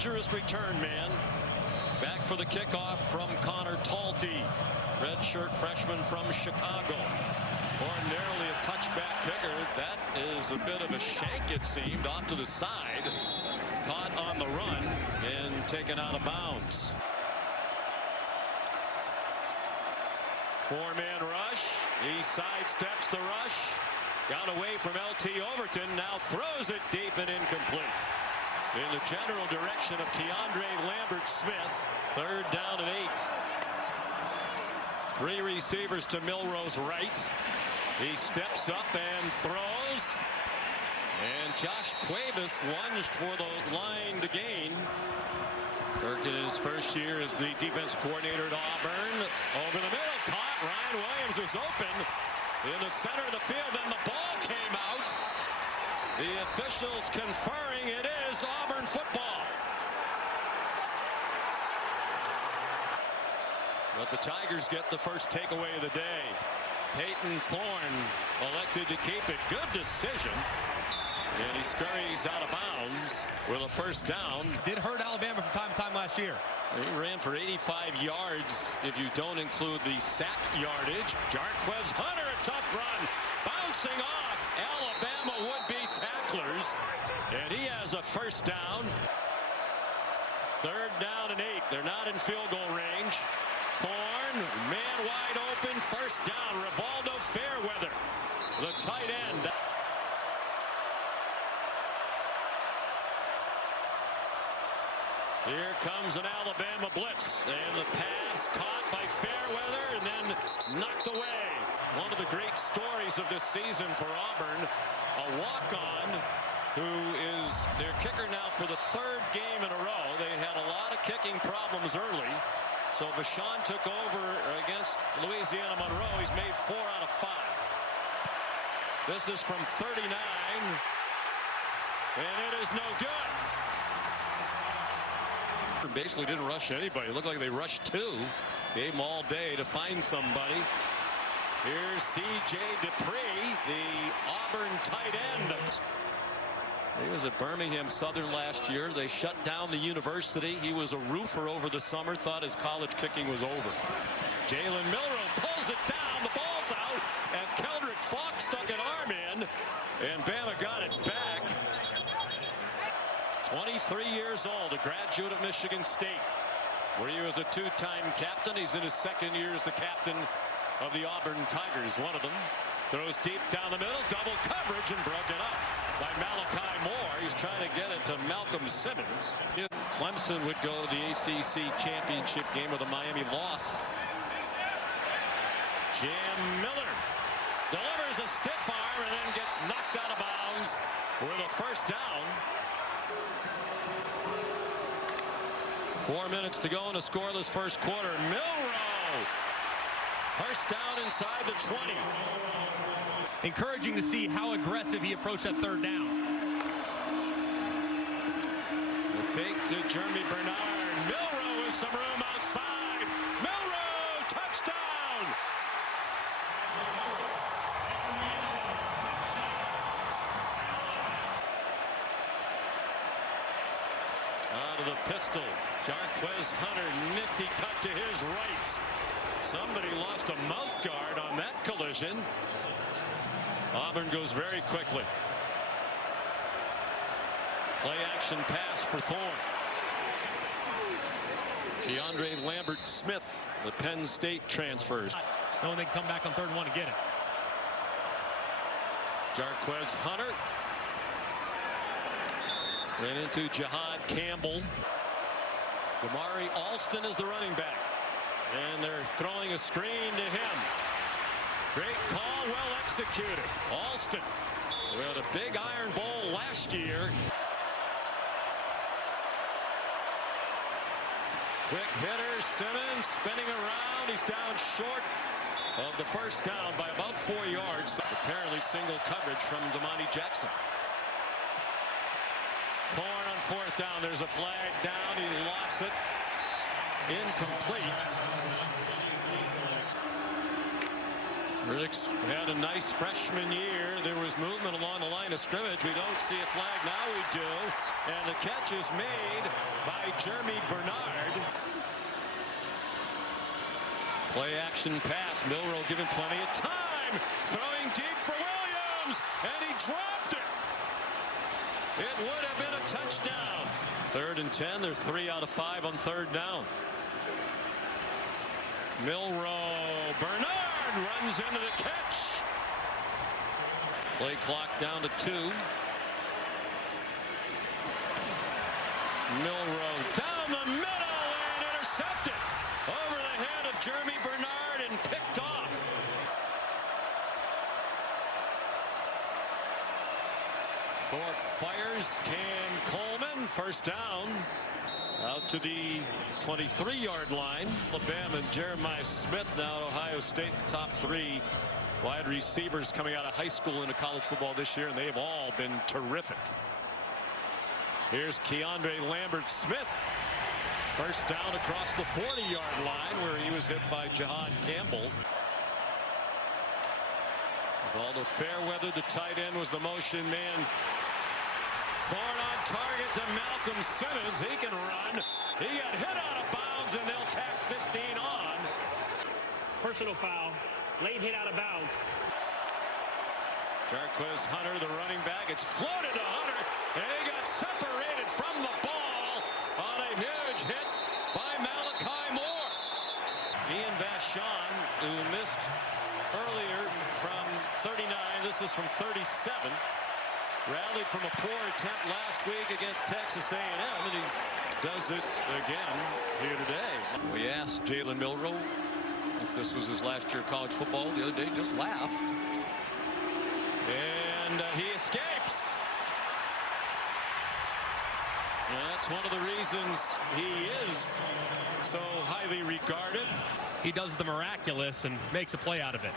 dangerous return man. Back for the kickoff from Connor Talty, redshirt freshman from Chicago. Ordinarily a touchback kicker. That is a bit of a shank, it seemed, off to the side. Caught on the run and taken out of bounds. Four-man rush. He sidesteps the rush. Got away from L.T. Overton. Now throws it deep and incomplete. In the general direction of Keandre Lambert-Smith. 3rd down and 8. 3 receivers to Milroe's right. He steps up and throws. And Josh Cuevas lunged for the line to gain. Kirk in his first year as the defense coordinator at Auburn. Over the middle, caught. Ryan Williams was open in the center of the field, and the ball came out. The officials conferring it is Auburn football. But the Tigers get the first takeaway of the day. Peyton Thorne elected to keep it. Good decision. And he scurries out of bounds with a first down. Did hurt Alabama from time to time last year. He ran for 85 yards if you don't include the sack yardage. Jarquez Hunter, a tough run. Bouncing off Alabama would-be tacklers. And he has a first down. 3rd down and 8. They're not in field goal range. Thorne, man wide open, first down. Rivaldo Fairweather, the tight end. Here comes an Alabama blitz, and the pass caught by Fairweather and then knocked away. One of the great stories of this season for Auburn, a walk-on who is their kicker now for the 3rd game in a row. They had a lot of kicking problems early. So Vachon took over against Louisiana Monroe. He's made 4 out of 5. This is from 39. And it is no good. Basically didn't rush anybody. It looked like they rushed 2. Gave them all day to find somebody. Here's C.J. Dupree, the Auburn tight end. He was at Birmingham Southern last year. They shut down the university. He was a roofer over the summer. Thought his college kicking was over. Jalen Milroe pulls it down. The ball's out as Keldrick Falk stuck an arm in. And Bama got it back. 23 years old, a graduate of Michigan State, where he was a 2-time captain. He's in his 2nd year as the captain of the Auburn Tigers. One of them throws deep down the middle, double coverage, and broken up by Malachi Moore. He's trying to get it to Malcolm Simmons. Clemson would go to the ACC championship game with a Miami loss. Jam Miller delivers a stiff arm and then gets knocked out of bounds with a first down. 4 minutes to go in a scoreless first quarter. Milroe, first down inside the 20. Encouraging to see how aggressive he approached that 3rd down. The fake to Jeremy Bernard. Milroe with some room outside. Milroe, touchdown! Out of the pistol, Jarquez Hunter, nifty cut to his right. Somebody lost a mouth guard on that collision. Auburn goes very quickly. Play action pass for Thorne. Keandre Lambert-Smith, the Penn State transfers. Knowing they can come back on 3rd and 1 to get it. Jarquez Hunter ran into Jihad Campbell. Damari Alston is the running back. And they're throwing a screen to him. Great call, well executed. Alston with a big Iron Bowl last year. Quick hitter, Simmons spinning around. He's down short of the first down by about 4 yards. Apparently single coverage from Damani Jackson. Thorne on 4th down. There's a flag down. He lost it. Incomplete. Riddix had a nice freshman year. There was movement along the line of scrimmage. We don't see a flag. Now we do. And the catch is made by Jeremy Bernard. Play action pass. Milroe given plenty of time. Throwing deep for Williams. And he dropped it. It would have been a touchdown. 3rd and 10. They're 3 out of 5 on 3rd down. Milroe. Bernard runs into the catch. Play clock down to 2. Milroe down the middle and intercepted over the head of Jeremy Bernard and picked off. Thorpe fires. Can Coleman. First down. Out to the 23-yard line. Alabama and Jeremiah Smith now at Ohio State, the top 3 wide receivers coming out of high school into college football this year, and they have all been terrific. Here's Keandre Lambert-Smith. First down across the 40-yard line where he was hit by Jahad Campbell. With all the fair weather, the tight end was the motion man. Thorne on target to Malcolm Simmons. He can run. He got hit out of bounds, and they'll tack 15 on. Personal foul. Late hit out of bounds. Jarquez Hunter, the running back. It's floated to Hunter, and he got separated from the ball on a huge hit by Malachi Moore. Ian Vachon, who missed earlier from 39. This is from 37. Rallied from a poor attempt last week against Texas A&M, and he does it again here today. We asked Jalen Milroe if this was his last year of college football the other day. Just laughed. And he escapes. And that's one of the reasons he is so highly regarded. He does the miraculous and makes a play out of it.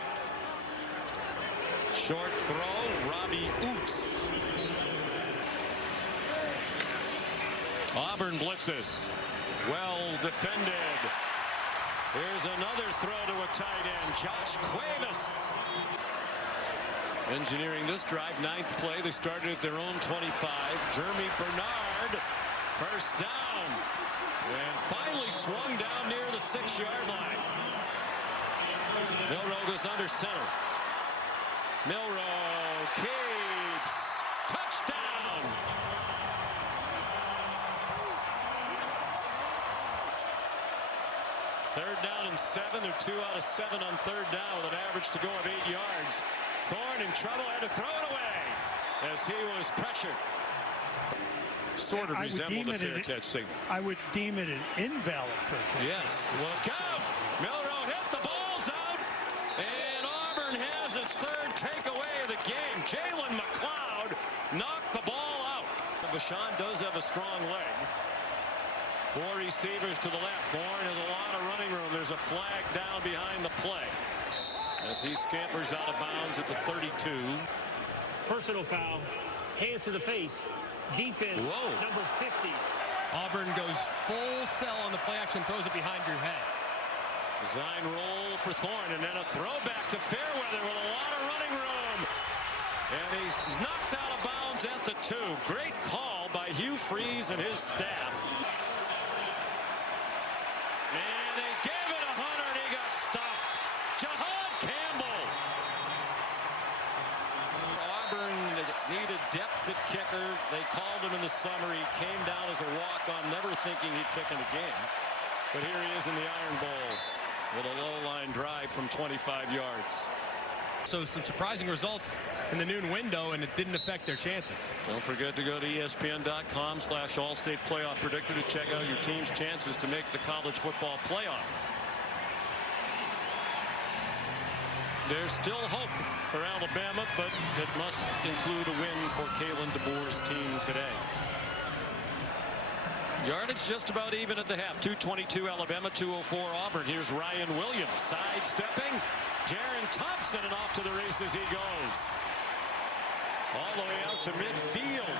Short throw, Robbie Oots. Auburn blitzes. Well defended. Here's another throw to a tight end, Josh Cuevas. Engineering this drive, 9th play. They started at their own 25. Jeremy Bernard, first down. And finally swung down near the 6-yard line. Milroe goes under center. Milroe keeps. Touchdown. Third down and 7. They're 2 out of 7 on 3rd down with an average to go of 8 yards. Thorne in trouble, had to throw it away as he was pressured. Sort of resembled a fair catch signal. I would deem it an invalid fair catch. Yes, look out. Milroe hit, the ball's out, and Auburn has its 3rd takeaway of the game. Jalen McLeod knocked the ball out. Vachon does have a strong leg. 4 receivers to the left. Thorne has a lot of running room. There's a flag down behind the play as he scampers out of bounds at the 32. Personal foul. Hands to the face. Defense. Whoa. Number 50. Auburn goes full sell on the play action, throws it behind your head. Design roll for Thorne, and then a throwback to Fairweather with a lot of running room. And he's knocked out of bounds at the 2. Great call by Hugh Freeze and his staff. And they gave it to Hunter, and he got stuffed. Jahad Campbell. Auburn needed depth at kicker. They called him in the summer. He came down as a walk-on, never thinking he'd kick in a game. But here he is in the Iron Bowl with a low-line drive from 25 yards. So some surprising results in the noon window, and it didn't affect their chances. Don't forget to go to ESPN.com/All-State Playoff Predictor to check out your team's chances to make the college football playoff. There's still hope for Alabama, but it must include a win for Kalen DeBoer's team today. Yardage just about even at the half. 2:22 Alabama, 2:04 Auburn. Here's Ryan Williams sidestepping. Jaron Thompson, and off to the races he goes. All the way out to midfield.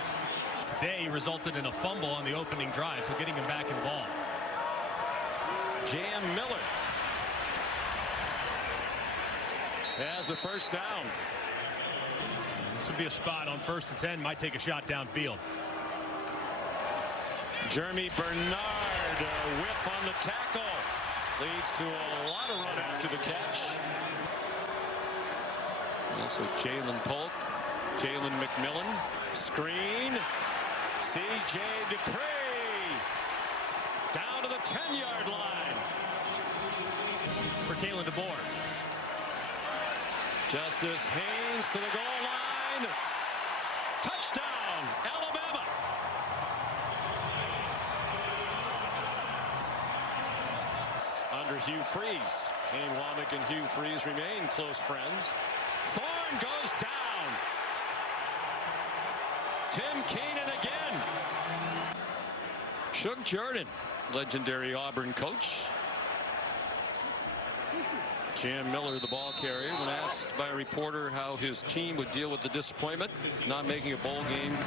Today resulted in a fumble on the opening drive, so getting him back involved. Jam Miller. has the first down. This would be a spot on 1st and 10. Might take a shot downfield. Jeremy Bernard, a whiff on the tackle. Leads to a lot of run after the catch. Also Jalen Polk, Jalen McMillan, screen. C.J. Dupree down to the 10-yard line. For Kalen DeBoer. Justice Haynes to the goal line. Touchdown, Alabama. Under Hugh Freeze. Kane Womack and Hugh Freeze remain close friends. Thorne goes down. Tim Keenan again. Shug Jordan, legendary Auburn coach. Jam Miller, the ball carrier, when asked by a reporter how his team would deal with the disappointment, not making a bowl game.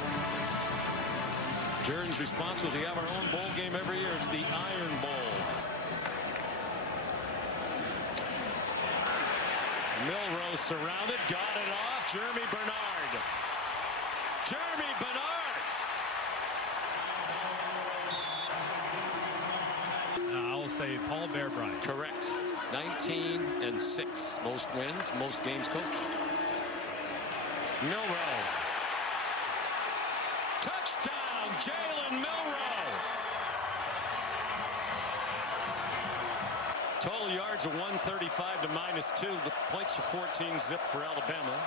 Jordan's response was, we have our own bowl game every year. It's the Iron Bowl. Milrose surrounded, got it off. Jeremy Bernard. Jeremy Bernard. I will say Paul Bear Bryant. Correct. 19-6. Most wins, most games coached. Milroe. Touchdown, Jalen Milroe. Total yards of 135 to -2. The points are 14 zip for Alabama.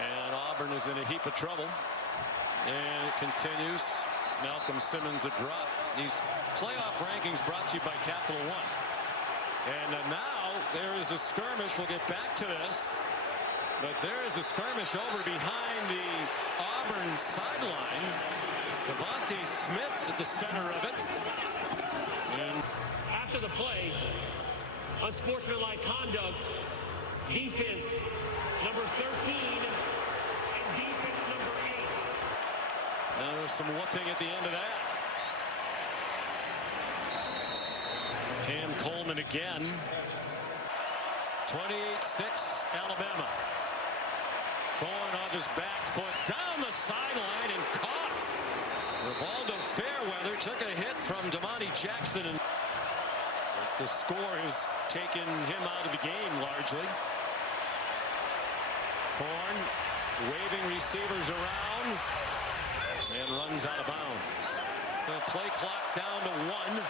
And Auburn is in a heap of trouble. And it continues. Malcolm Simmons a drop. These playoff rankings brought to you by Capital One. And now there is a skirmish. We'll get back to this. But there is a skirmish over behind the Auburn sideline. Devontae Smith at the center of it. And After the play, unsportsmanlike conduct, defense number 13 and defense number 8. now there's some woofing at the end of that. Cam Coleman again. 28-6 Alabama. Thorne off his back foot down the sideline and caught. Rivaldo Fairweather took a hit from Damani Jackson, and the score has taken him out of the game largely. Thorne waving receivers around and runs out of bounds. The play clock down to 1.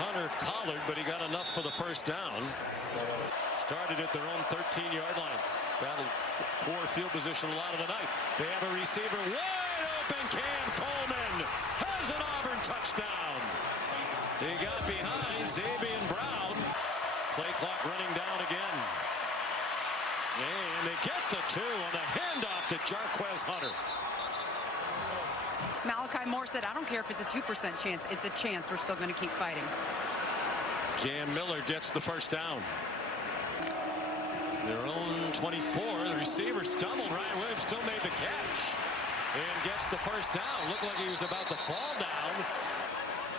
Hunter collared, but he got enough for the first down. Started at their own 13-yard line. Battled poor field position a lot of the night. They have a receiver wide open. Cam Coleman has an Auburn touchdown. He got behind Xavier Brown. Play clock running down again. And they get the 2 on the handoff to Jarquez Hunter. Malachi Moore said, I don't care if it's a 2% chance. It's a chance. We're still going to keep fighting. Jam Miller gets the first down. Their own 24. The receiver stumbled. Ryan Williams still made the catch and gets the first down. Looked like he was about to fall down.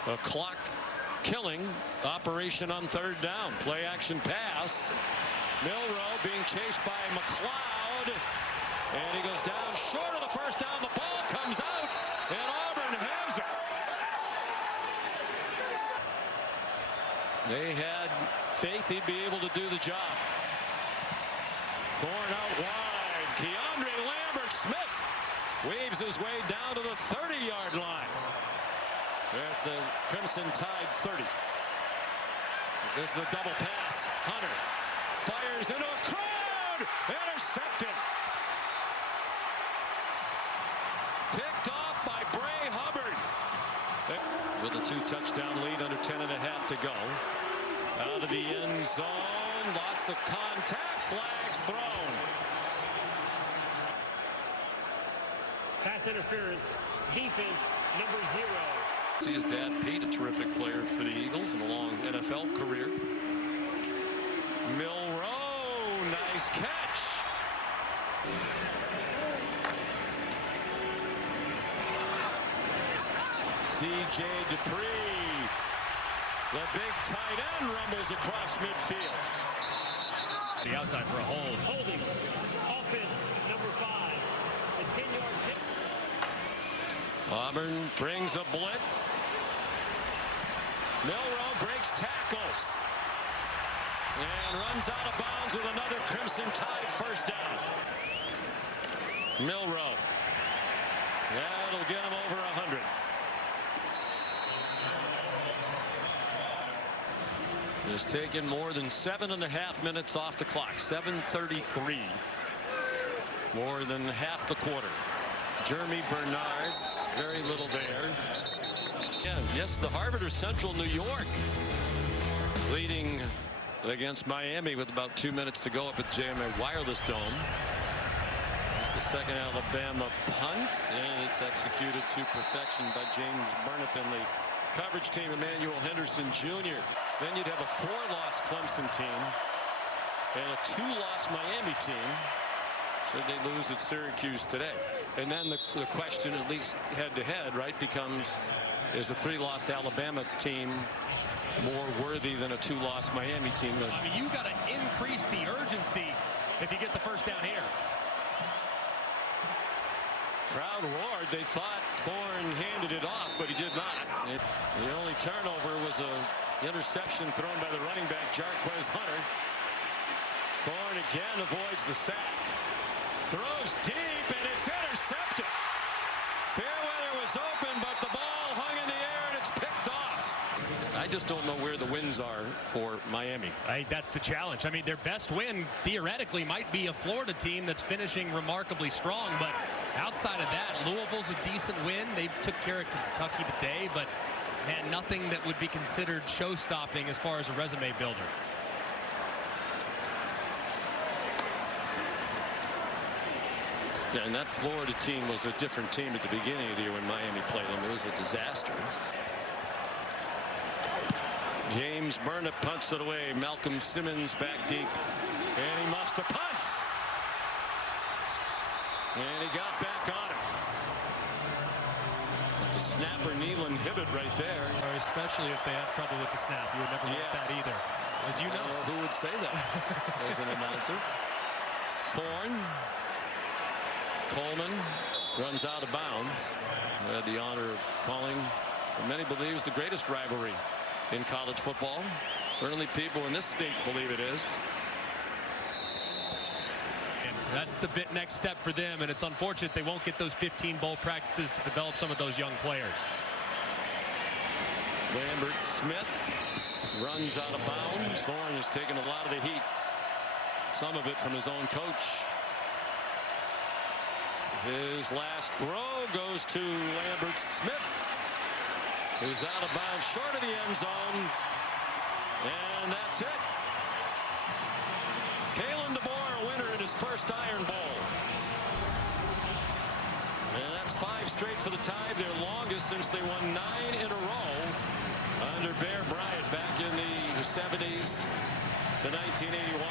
A clock killing operation on 3rd down. Play action pass. Milroe being chased by McLeod. And he goes down short of the first down. The ball comes out. And Auburn has it. They had faith he'd be able to do the job. Thorne out wide. Keandre Lambert-Smith waves his way down to the 30-yard line. They're at the Crimson Tide 30. This is a double pass. Hunter fires into a crowd. Intercepted. Picked off by Bray Hubbard. With a 2-touchdown lead, under 10.5 to go. Out of the end zone. Lots of contact. Flags thrown. Pass interference. Defense number 0. See his dad, Pete, a terrific player for the Eagles and a long NFL career. Milroe, nice catch. C.J. Dupree The big tight end rumbles across midfield. The outside for a hold. Holding. Offense number 5. A 10-yard hit. Auburn brings a blitz. Milroe breaks tackles. And runs out of bounds with another Crimson Tide first down. Milroe. That'll get him over 100. Has taken more than 7.5 minutes off the clock. 7:33. More than half the quarter. Jeremy Bernard, very little there. Yeah, yes, the Harvard or Central New York leading against Miami with about 2 minutes to go up at JMA Wireless Dome. It's the second Alabama punt, and it's executed to perfection by James Burnip and the coverage team, Emmanuel Henderson Jr. Then you'd have a 4-loss Clemson team and a 2-loss Miami team should they lose at Syracuse today. And then the question, at least head-to-head, right, becomes, is a 3-loss Alabama team more worthy than a 2-loss Miami team? I mean, you got to increase the urgency if you get the first down here. Crowd roared. They thought Thorne handed it off, but he did not. The only turnover was a interception thrown by the running back, Jarquez Hunter. Thorne again avoids the sack. Throws deep, and it's intercepted. Fairweather was open, but the ball hung in the air, and it's picked off. I just don't know where the wins are for Miami. That's the challenge. I mean, their best win theoretically might be a Florida team that's finishing remarkably strong, but outside of that, Louisville's a decent win. They took care of Kentucky today, but man, nothing that would be considered show-stopping as far as a resume builder. Yeah, and that Florida team was a different team at the beginning of the year when Miami played them. It was a disaster. James Burnip punts it away. Malcolm Simmons back deep. And he muffs the punt. And he got back on it. The snapper Nealon Hibbett right there. Or especially if they have trouble with the snap. You would never want that either. As you know. Who would say that as an announcer? Thorne. Coleman runs out of bounds. I had the honor of calling what many believe is the greatest rivalry in college football. Certainly people in this state believe it is. And that's the next step for them, and it's unfortunate they won't get those 15 bowl practices to develop some of those young players. Lambert Smith runs out of bounds. Thorne has taken a lot of the heat. Some of it from his own coach. His last throw goes to Lambert Smith, who's out of bounds short of the end zone. And that's it. Kalen DeBoer, a winner in his first Iron Bowl. And that's 5 straight for the Tide, their longest since they won 9 in a row under Bear Bryant back in the 70s to 1981.